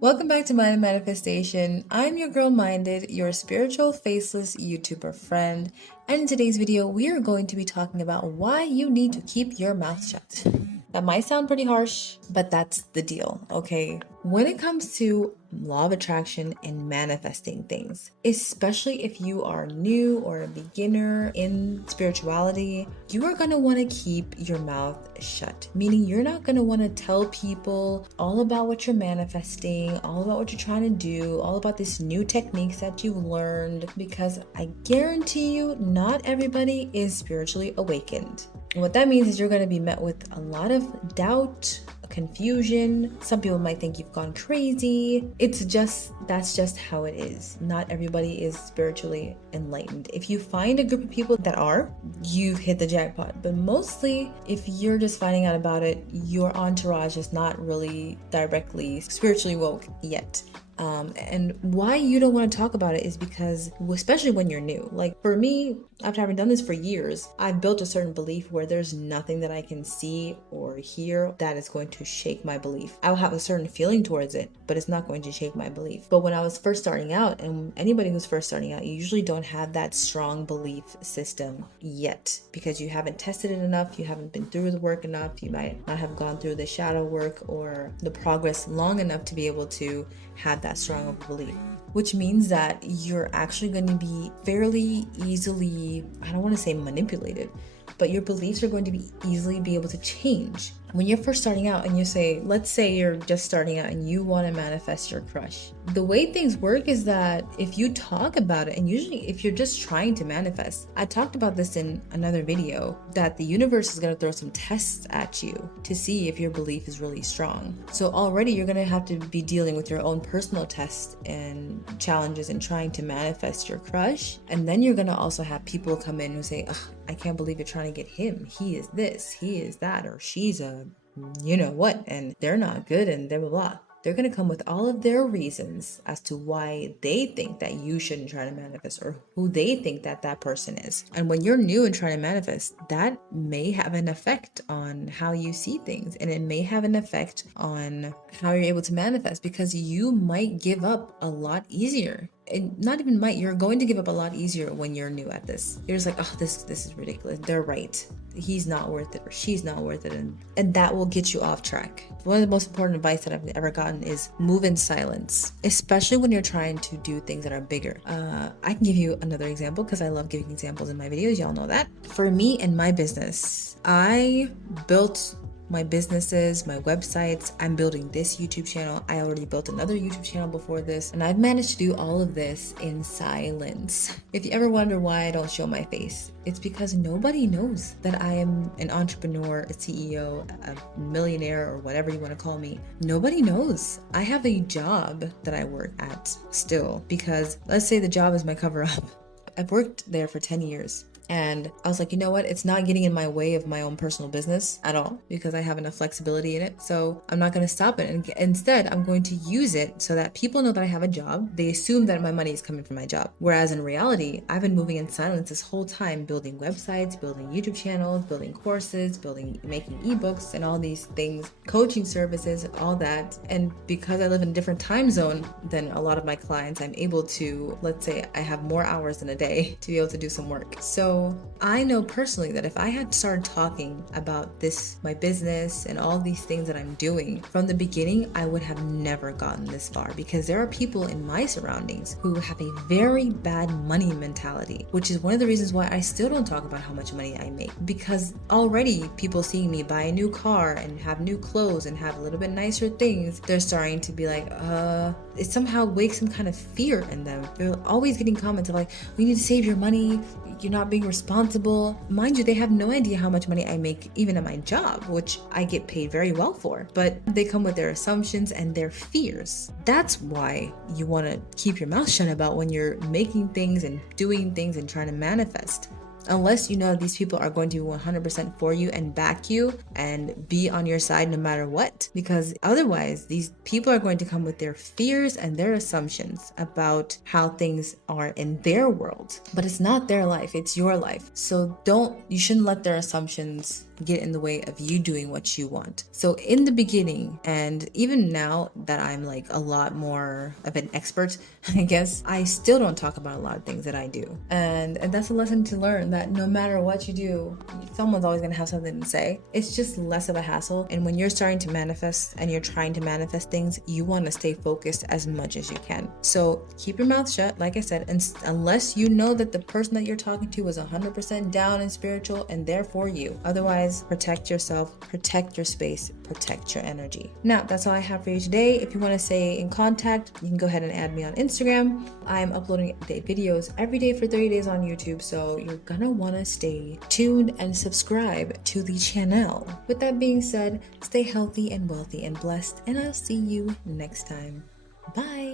Welcome back to Mind and Manifestation. I'm your girl Minded, your spiritual faceless YouTuber friend, and in today's video, we are going to be talking about why you need to keep your mouth shut. That might sound pretty harsh, but that's the deal, okay? When it comes to law of attraction and manifesting things, especially if you are new or a beginner in spirituality, you are going to want to keep your mouth shut, meaning you're not going to want to tell people all about what you're manifesting, all about what you're trying to do, all about these new techniques that you've learned, because I guarantee you, not everybody is spiritually awakened. And what that means is you're going to be met with a lot of doubt, confusion. Some people might think you've gone crazy. That's just how it is. Not everybody is spiritually enlightened. If you find a group of people that are, you've hit the jackpot. But mostly, if you're just finding out about it, your entourage is not really directly spiritually woke yet. And why you don't want to talk about it is because, especially when you're new, like for me, after having done this for years, I've built a certain belief where there's nothing that I can see or hear that is going to shake my belief. I will have a certain feeling towards it, but it's not going to shake my belief. But when I was first starting out, and anybody who's first starting out, you usually don't have that strong belief system yet because you haven't tested it enough, you haven't been through the work enough, you might not have gone through the shadow work or the progress long enough to be able to have that strong of a belief, which means that you're actually going to be fairly easily, I don't want to say manipulated, but your beliefs are going to be easily be able to change. When you're first starting out and you say, let's say you're just starting out and you want to manifest your crush. The way things work is that if you talk about it, and usually if you're just trying to manifest, I talked about this in another video, that the universe is going to throw some tests at you to see if your belief is really strong. So already you're going to have to be dealing with your own personal tests and challenges in trying to manifest your crush. And then you're going to also have people come in who say, ugh, I can't believe you're trying to get him. He is this, he is that, or she's a you know what, and they're not good, and blah, blah, blah. They're going to come with all of their reasons as to why they think that you shouldn't try to manifest or who they think that that person is. And when you're new and trying to manifest, that may have an effect on how you see things, and it may have an effect on how you're able to manifest, because you might give up a lot easier. And not even might, you're going to give up a lot easier when you're new at this. You're just like, oh, this is ridiculous. They're right. He's not worth it, or she's not worth it. And that will get you off track. One of the most important advice that I've ever gotten is move in silence, especially when you're trying to do things that are bigger. I can give you another example because I love giving examples in my videos. Y'all know that. For me and my business, I built my businesses, my websites. I'm building this YouTube channel. I already built another YouTube channel before this, and I've managed to do all of this in silence. If you ever wonder why I don't show my face, it's because nobody knows that I am an entrepreneur, a CEO, a millionaire, or whatever you want to call me. Nobody knows. I have a job that I work at still, because let's say the job is my cover up. I've worked there for 10 years. And I was like, you know what? It's not getting in my way of my own personal business at all, because I have enough flexibility in it. So I'm not going to stop it. And instead, I'm going to use it so that people know that I have a job. They assume that my money is coming from my job. Whereas in reality, I've been moving in silence this whole time, building websites, building YouTube channels, building courses, making ebooks and all these things, coaching services, all that. And because I live in a different time zone than a lot of my clients, I'm able to, let's say I have more hours in a day to be able to do some work. So I know personally that if I had started talking about this, my business and all these things that I'm doing from the beginning, I would have never gotten this far, because there are people in my surroundings who have a very bad money mentality, which is one of the reasons why I still don't talk about how much money I make, because already people seeing me buy a new car and have new clothes and have a little bit nicer things, they're starting to be like, it somehow wakes some kind of fear in them. They're always getting comments of like, we need to save your money, you're not being responsible. Mind you, they have no idea how much money I make even at my job, which I get paid very well for, but they come with their assumptions and their fears. That's why you want to keep your mouth shut about when you're making things and doing things and trying to manifest. unless you know these people are going to be 100% for you and back you and be on your side no matter what. Because otherwise, these people are going to come with their fears and their assumptions about how things are in their world. But it's not their life, it's your life. So you shouldn't let their assumptions get in the way of you doing what you want. So in the beginning, and even now that I'm like a lot more of an expert, I guess, I still don't talk about a lot of things that I do. And that's a lesson to learn, that no matter what you do, someone's always gonna have something to say. It's just less of a hassle. And when you're starting to manifest and you're trying to manifest things, you wanna stay focused as much as you can. So keep your mouth shut, like I said, and unless you know that the person that you're talking to is 100% down and spiritual and there for you. Otherwise, protect yourself, protect your space, protect your energy. Now, that's all I have for you today. If you want to stay in contact, you can go ahead and add me on Instagram. I'm uploading videos every day for 30 days on YouTube, so you're gonna want to stay tuned and subscribe to the channel. With that being said, stay healthy and wealthy and blessed, and I'll see you next time. Bye.